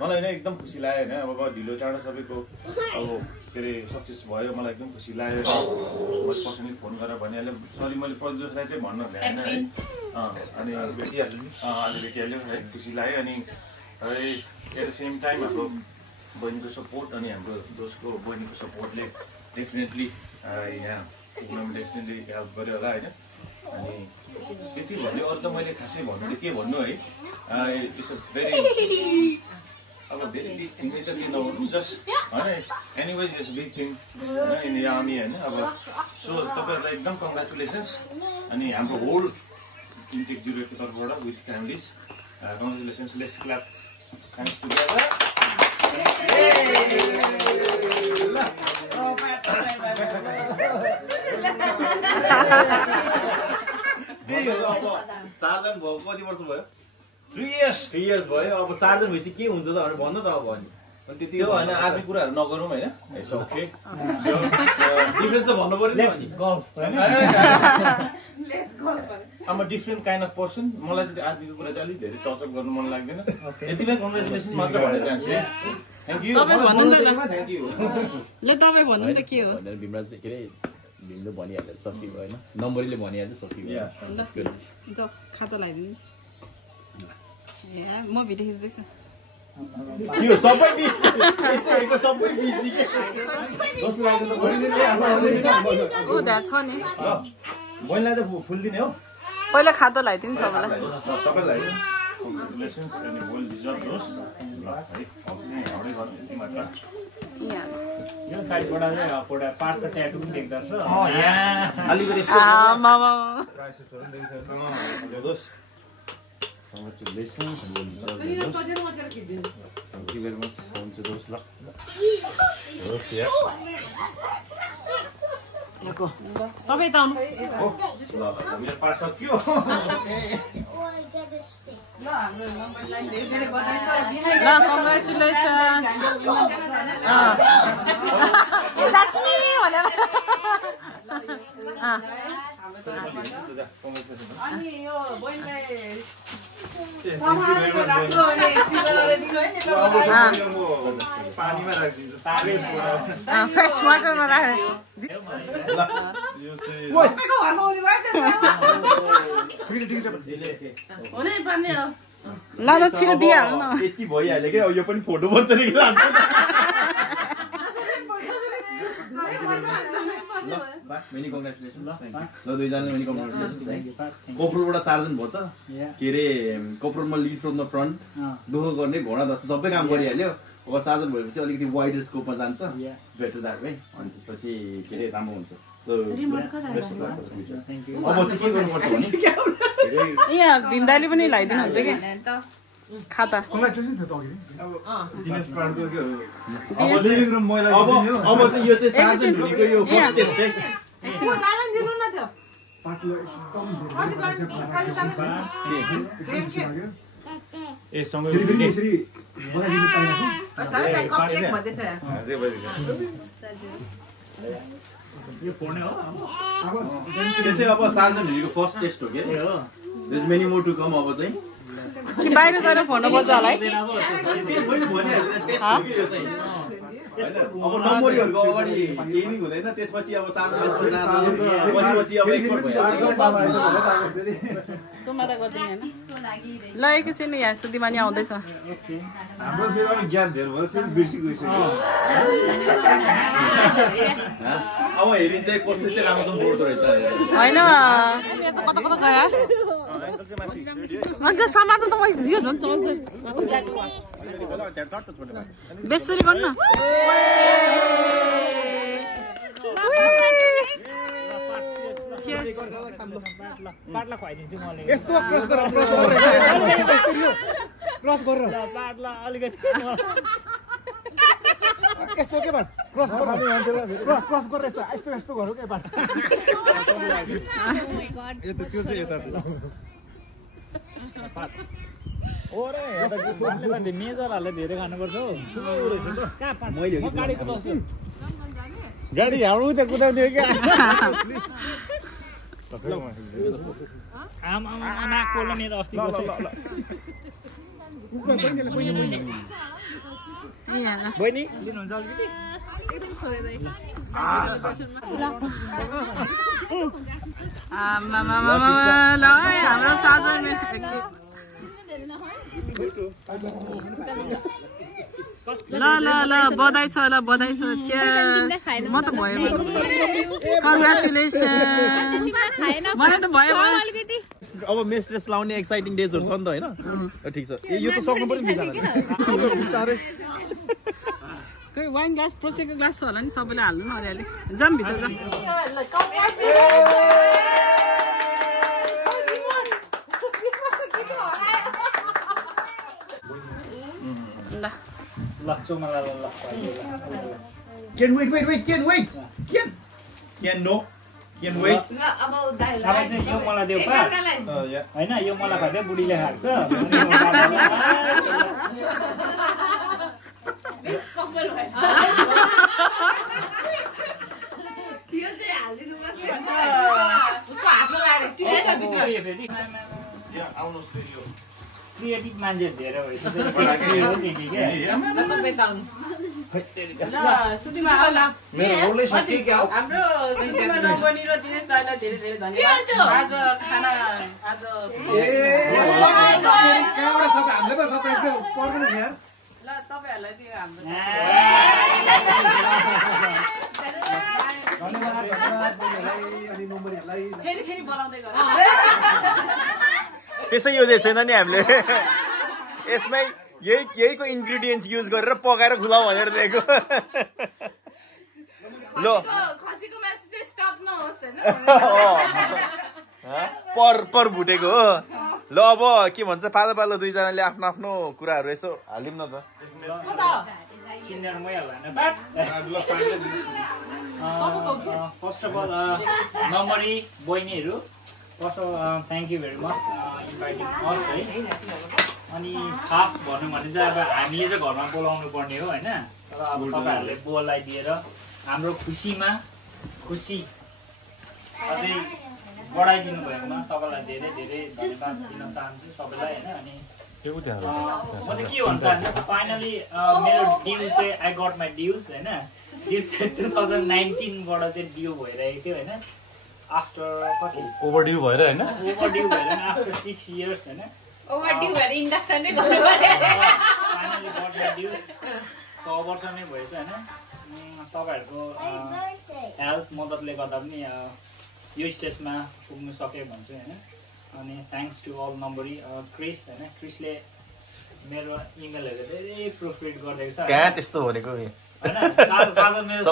मलाई नै एकदम खुसी लाग्यो होइन अब ढिलो चाँडो सबैको अब के अरे सक्सेस भयो मलाई एकदम खुसी लाग्यो मैले पर्सनली फोन गरेर भनिहालेँ सरी मैले प्रड्युसरलाई चाहिँ भन्नु भ्याएन है अनि भेटिहाल्यो आज भेटिहाल्यो है खुसी लाग्यो अनि एट द सेम टाइम हाम्रो बहिनीको सपोर्ट अनि हाम्रो दोस्तको बहिनीको सपोर्टले डेफिनेटली यहाँ पुग्नमा डेफिनेटली हेल्प गर्यो होला होइन अनि त्यति भन्यो अरू त मैले खासै भन्नु त के भन्नु है इट्स अ भेरी अब भेरी बिग थिङ त के नभन्नु जस्ट होइन anyways it's big thing in army होइन अब सो तपाईँहरूलाई एकदम कङ्ग्रेचुलेसन्स अनि हाम्रो होल इन्टेक जिरोको तर्फबाट with families congratulations let's clap thanks together surgeon भएको कति वर्ष भयो 3 years भयो अब सार्जन भएपछि के हुन्छ त भनेर भन्नु त अब अनि त्यति त्यो होइन आर्मी कुराहरू नगरौँ होइन यसो ओके डिफरेन्स त भन्नु पर्यो नि I'm a different kind of person. मलाई चाहिँ आर्मीको कुरा चाहिँ अलिक धेरै टचअप गर्नु मन लाग्दैन यतिमै कङ्ग्रेचुलेसन मात्र भन्न चाहन्छु थ्याङ्क यू तपाईँ भन्नु नि त थ्याङ्क यू ले तपाईँ भन्नु नि त के हो भनेर भीमराज के अरे भीमले भनिहाल्यो सकियो होइन नम्बरीले भनिहाल्यो सकियो अन्त खाता लगाइदिनु ए म भिडियो खिच्दैछु यो सबै यस्तो सबै बिजी के ओ दा छ नि बहिनीलाई त फुल दिने हो पहिला खाता लगाइदिनु सबैलाई सबैलाई कङ्ग्रेचुलेसन्स अनि वेल डिजर्भ होस् ल है अब चाहिँ हाउडै गर्नु यति मात्र यो साइडबाट चाहिँ पार्टको ट्याटु पनि देख्दो रहेछ अलिकति Congratulations and well deserved. Thank you very much. हुन्छ दोस्त ल दोस्त या तपाईँ त आउनु ल मेरो पास सक्यो ल कङ्ग्रेचुलेसन लक्ष्मी भनेर फ्रेस वाटरमा राखेर ल ल छिटो दिइहाल्नु न यति भइहाल्यो कि यो पनि फोटो पर्छ नि मेनी कङ्ग्रेचुलेसन ल दुईजनाले मेनी कङ्ग्रेचुलेसन कोपरबाट सार्जन भएछ के अरे कोपरमा लिड फ्रम द फ्रन्ट दुःख गर्ने घोडा दस सबै काम गरिहाल्यो अब सार्जन भएपछि अलिकति वाइडर स्कोपमा जान्छ बेटर द्याट है अनि त्यसपछि के अरे राम्रो हुन्छ अब चाहिँ के गर्नुपर्छ भने यहाँ भिमदाले पनि लगाइदिनु हुन्छ कि खाता अब चाहिँ यो चाहिँ सार्जन हुनेको यो फर्स्ट टेस्ट है ए सँगै यो फोन हो त्यो चाहिँ अब सार्जन हुनेको फर्स्ट टेस्ट हो क्या there is many more to come अब चाहिँ कि बाहिर गएर फोन पर्छ होला है मैले भनिहालेँ टेस्ट हो कि यो चाहिँ अब नम्बरीहरूको अगाडि केही नै हुँदैन त्यसपछि अब सार्जन टेस्टमा जाँदा पछि अब एक्सपर्ट भइहाल्छ सुमाता गरिदिनु हैन ल एकैछिन यहाँ सुदिमानी आउँदैछ हाम्रो फेरि ज्ञान धेरै भयो फेरि बिर्सि गइसक्यो अब हेरिन्छ कसले चाहिँ राम्रोसँग बोल्दो रहेछ हैन यहाँ त कता कता गयो अन्त समाता त मैले यो झन् चल्छ बेसरी गर्न पाटला खुवाइदिन्छु मैले यस्तो क्रस गर क्रस गरेर पाटला अलिकति यस्तो के बात क्रस गर क्रस गरेर यस्तो यस्तो यस्तो गरौ के बात यो त त्यो चाहिँ यता ओरे मेजरहरूले धेरै खानुपर्छ हौ कहाँ पाट गाडी कुदाउँछु गाडी हाउडु त कुदाउने हो क्या आम नाक पोल्न मेरो अस्ति बहिनी लिनुहुन्छ अलिकति हाम्रो साजन ल बधाई छ ल बधाई छ म त भयो कङ्ग्रेचुलेसन मलाई त भयो अब मेस्ट्रेस लाउने एक्साइटिङ डेजहरु छ नि त हैन ठीक छ यो त सक्नु पर्यो बिस्तारै कोही वाइन ग्लास प्रोसेको ग्लास छ होला नि सबैले हाल्नु न अलिअलि जाम भित्र जाम ल चोमला ल Can wait. Can wait. Can no. Can wait. तपाईँ चाहिँ यो मलाई देऊ पा हैन यो मलाई खाँदै बुढीले खान्छ क्रिएटिभ मान्छे धेरै मेरो रोलै सकियो क्या हाम्रो सुतिमा नबनी र दिनेश दाइलाई धेरै धेरै धन्यवाद आज खाना आज कहाँबाट सब हामीले पो सरप्राइज पर्दैन यार ल तपाईहरुलाई चाहिँ हाम्रो धन्यवाद अनि नम्बरहरुलाई फेरि बोलाउँदै गरौँ त्यसै यो छैन नि हामीले यसमै यहीको इन्ग्रेडियन्ट्स युज गरेर पकाएर खुलाउ भनेर दिएको ल खसीको मासु चाहिँ स्टप नहोस् हैन पर भुटेको हो ल अब के भन्छ पालो पालो दुईजनाले आफ्नो आफ्नो कुराहरू यसो हालिदिउँ न त फर्स्ट अफ अल नम्बरी बहिनीहरू first of thank you very much inviting us है अनि खास भनौँ भने चाहिँ अब हामीले चाहिँ घरमा बोलाउनु पर्ने हो होइन तर अब तपाईँहरूले बोलाइदिएर हाम्रो खुसीमा खुसी अझै बढाइदिनु भएकोमा तपाईँलाई धेरै धेरै धन्यवाद दिन चाहन्छु सबैलाई होइन अनि म चाहिँ के भन्न चाहन्छु फाइनली मेरो डिल चाहिँ आई गट माई डिल्स होइन डिल्स चाहिँ 2019बाट चाहिँ डिउ भइरहेको थियो होइन आफ्टर कति ओभरड्यू भएर होइन ओभरड्यू भएर आफ्टर 6 years होइन ओभरड्यू भएर इन्डक्सन नै गर्नु पर्यो फाइनली गट माई डिल्स 6 वर्ष नै भएछ होइन तपाईँहरूको हेल्प मद्दतले गर्दा पनि यो स्टेजमा पुग्नु सक्यो भन्छु होइन अनि thanks to all Numbri Chris होइन क्रिसले मेरो इमेलहरू धेरै प्रोफिट गरिदिएको छ कहाँ त्यस्तो भनेको होइन साझा मेरो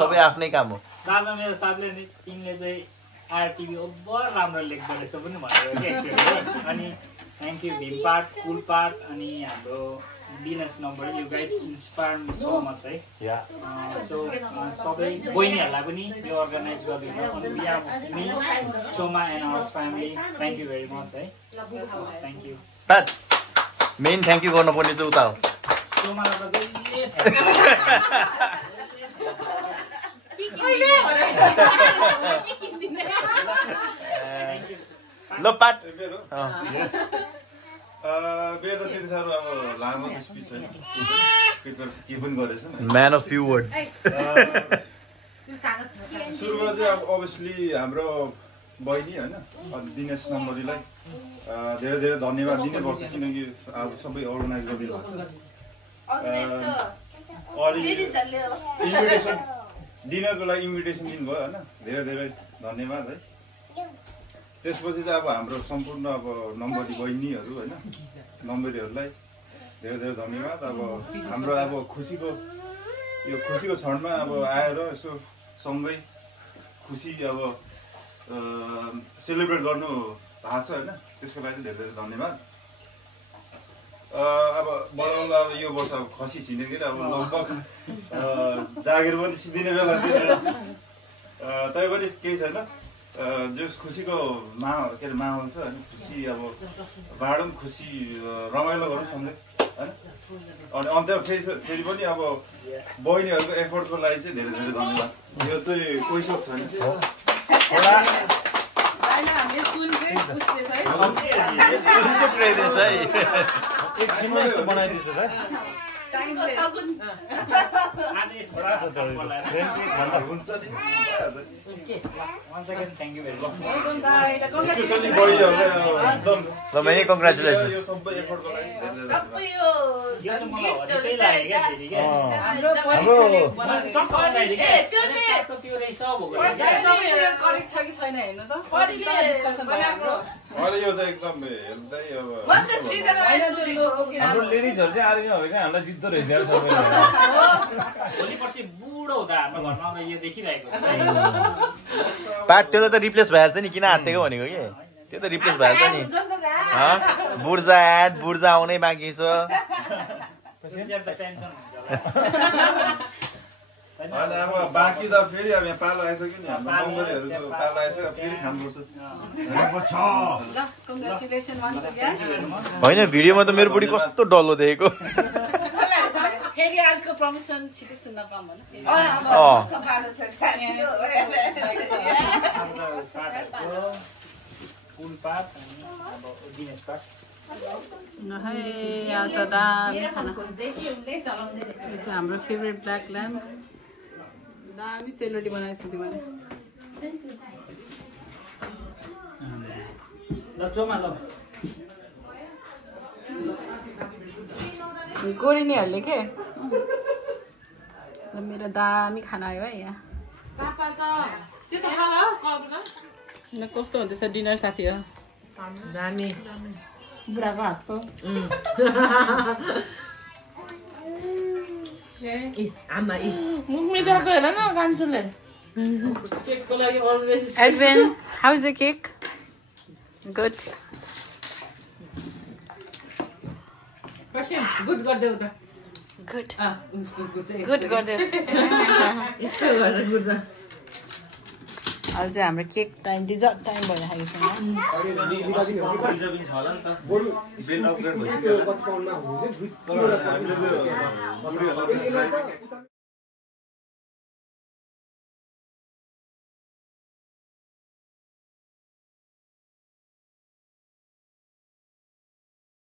सबै आफ्नै काम हो साझा मेरो साथले नि तिमीले चाहिँ आरटिभी ओभर राम्रो लेख्दो रहेछ पनि भनेर कि एक्चुअली अनि थ्याङ्क यू भीम पार्ट कुल पार्ट अनि हाम्रो Dinesh number you guys inspire me so much है सो सबै बहिनीहरूलाई पनि यो अर्गनाइज गरिदिनु अनि me Soma and our family thank you very much है थ्याङ्क यू मेन थ्याङ्क यू गर्नुपर्ने चाहिँ उता हो सोमालाई त ल पाट मेरो त त्यति साह्रो अब लामो स्पिच होइन के पनि गरेछ म्यान अफ फ्यु वर्ड सुरुमा चाहिँ अब अभियसली हाम्रो बहिनी होइन दिनेश नम्बरीलाई धेरै धेरै धन्यवाद दिनैपर्छ किनकि अब सबै अर्गनाइज गरिदिनु इन्भिटेसन डिनरको लागि इन्भिटेसन दिनुभयो होइन धेरै धेरै धन्यवाद है त्यसपछि चाहिँ अब हाम्रो सम्पूर्ण अब नम्बरी बहिनीहरू होइन नम्बरीहरूलाई धेरै धेरै धन्यवाद अब हाम्रो अब खुसीको क्षणमा अब आएर यसो सँगै खुसी अब सेलिब्रेट गर्नु भएको छ होइन त्यसको लागि धेरै धेरै धन्यवाद अब बल्ल अब यो वर्ष अब खसी छिँदाखेरि अब लगभग जागिर पनि सिद्धिने बेला तैपनि केही छैन जस खुसीको माहौल के अरे माहौल छ होइन खुसी अब बाँडौँ खुसी रमाइलो गरौँ सँगै होइन अनि अन्त्यमा फेरि पनि अब बहिनीहरूको एफोर्टको लागि चाहिँ धेरै धेरै धन्यवाद यो चाहिँ कोही सोच छैन उसले चाहिँ सुनको ट्रे दिन्छ है एकछिनमा यस्तो बनाइदिन्छ त आज यसबाट भन्दा हुन्छ नि once again thank you very much ल मेनी कङ्ग्रेचुलेसन्स यो चाहिँ मलाई हरिकै लाग्यो क्या फेरि क्या हाम्रो परिचयले बनाउने टक्क बनाइदियो क्या त्यो रहेछ भएको करेक्ट छ कि छैन हेर्नु त डिस्कसन भयो हाम्रो अहिले यो त एकदम हेर्दै अब हाम्रो लेडिजहरू चाहिँ आर्मीमा भयो क्या हामीलाई जित्दो रहेछ यार सबैले भोलि पर्सि बुढो हुँदा हाम्रो घरमा आउँदा यो देखिरहेको हुन्छ पार्ट त्यो त रिप्लेस भइहाल्छ नि किन हातेको भनेको कि त्यो त रिप्लेस भइहाल्छ नि बुर्जा एड बुर्जा आउनै बाँकी छ फ्युचर त टेन्सन हुन्छ अनि अब बाँकी त फेरि अब यहाँ पालो आइसक्यो नि हाम्रो बङ्गालीहरू पालो आइसक्यो फेरि खानुपर्छ ल कङ्ग्रेचुलेसन वन्स अगेन होइन भिडियोमा त मेरो बुढी कस्तो डल्लो देखेको फेरि अर्को प्रमोसन छिटो सुन्न पाऊँ भने फुलपात अनि अब दिनेश पात आज दामी खाना यो चाहिँ हाम्रो फेभरेट ब्ल्याक ल्याम्प दामी सेलरोटी बनाएछु तिमीले ल चोमा ल गोरिनीहरूले के मेरो दामी खाना आयो है यहाँ कस्तो हुँदैछ डिनर साथी हो दामी बुढाको हातको आमा मुख मिठाएको हेर न कान्छुले केकको लागि always Edwin, how's the cake? Good. Prashim good गर्देऊ त Good. उसको गुड Good गर्दै यस्तो गरेर गुड त अहिले चाहिँ हाम्रो केक टाइम डिजर्ट टाइम भइरहेको छ पनि छ होला नि त बेल अपग्रेड भइसक्यो हामीले